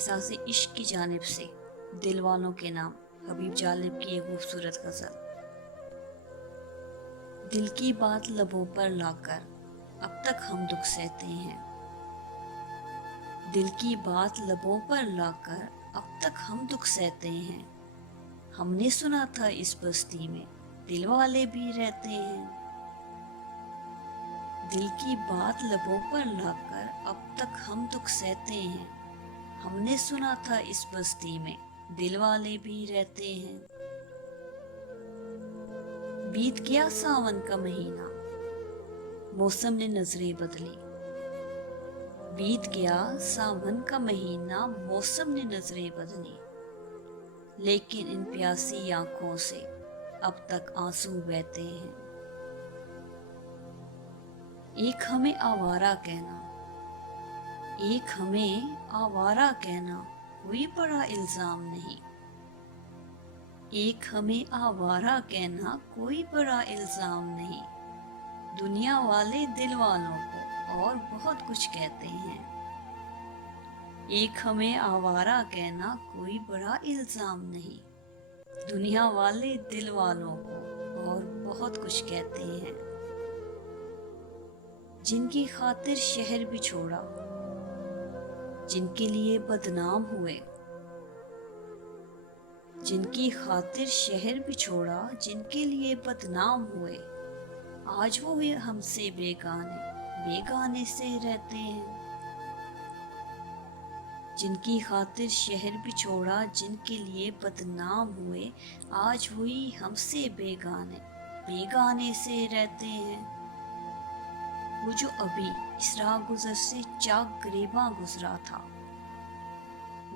एहसास इश्क की जानिब से दिल वालों के नाम हबीब जालिब की ये खूबसूरत गज़ल। दिल की बात लबों पर लाकर अब तक हम दुख सहते हैं। दिल की बात लबों पर लाकर अब तक हम दुख सहते हैं। हमने सुना था इस बस्ती में दिल वाले भी रहते हैं। दिल की बात लबों पर लाकर अब तक हम दुख सहते हैं। हमने सुना था इस बस्ती में दिल वाले भी रहते हैं। बीत गया सावन का महीना, मौसम ने नजरें बदली। बीत गया सावन का महीना, मौसम ने नजरें बदली। लेकिन इन प्यासी आंखों से अब तक आंसू बहते हैं। एक हमें आवारा कहना, एक हमें आवारा कहना कोई बड़ा इल्जाम नहीं। एक हमें आवारा कहना कोई बड़ा इल्जाम नहीं। दुनिया वाले दिल वालों को और बहुत कुछ कहते हैं। एक हमें आवारा कहना कोई बड़ा इल्जाम नहीं। दुनिया वाले दिल वालों को और बहुत कुछ कहते हैं। जिनकी खातिर शहर भी छोड़ा, जिनके लिए बदनाम हुए, जिनकी खातिर शहर भी छोड़ा, जिनके लिए बदनाम हुए, आज वो भी हमसे बेगाने बेगाने से रहते हैं। जिनकी खातिर शहर भी छोड़ा, जिनके लिए बदनाम हुए, आज हुई हमसे बेगाने बेगाने से रहते हैं। वो जो अभी इस राह गुजर से चाक ग्रेबा गुजरा था,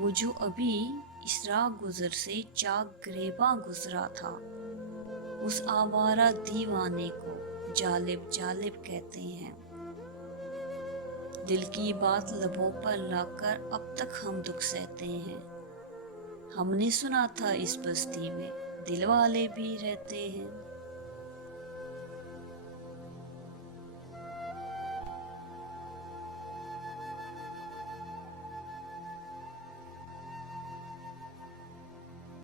वो जो अभी इस राह गुजर से चाक ग्रेबा गुजरा था, उस आवारा दीवाने को जालिब जालिब कहते हैं। दिल की बात लबों पर लाकर अब तक हम दुख सहते हैं। हमने सुना था इस बस्ती में दिल वाले भी रहते हैं।